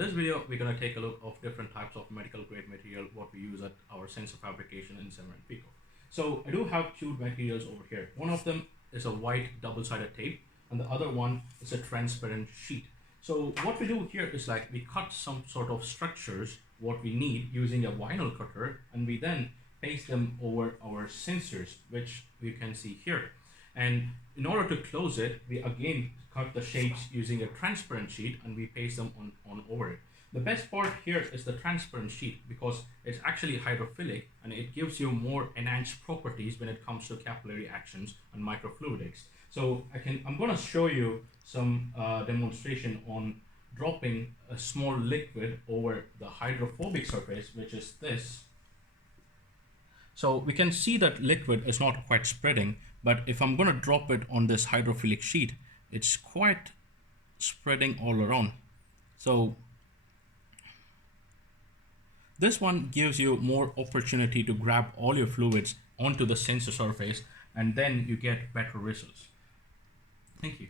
this video, we're going to take a look of different types of medical grade material, what we use at our sensor fabrication in Simmer and Pico. So I do have two materials over here. One of them is a white double-sided tape, and the other one is a transparent sheet. So what we do here is like we cut some sort of structures, what we need, using a vinyl cutter, and we then paste them over our sensors, which you can see here. And in order to close it, we again cut the shapes using a transparent sheet and we paste them on over it. The best part here is the transparent sheet because it's actually hydrophilic and it gives you more enhanced properties when it comes to capillary actions and microfluidics. So I'm going to show you some demonstration on dropping a small liquid over the hydrophobic surface, which is this. So we can see that liquid is not quite spreading, but if I'm going to drop it on this hydrophilic sheet, it's quite spreading all around. So this one gives you more opportunity to grab all your fluids onto the sensor surface, and then you get better results. Thank you.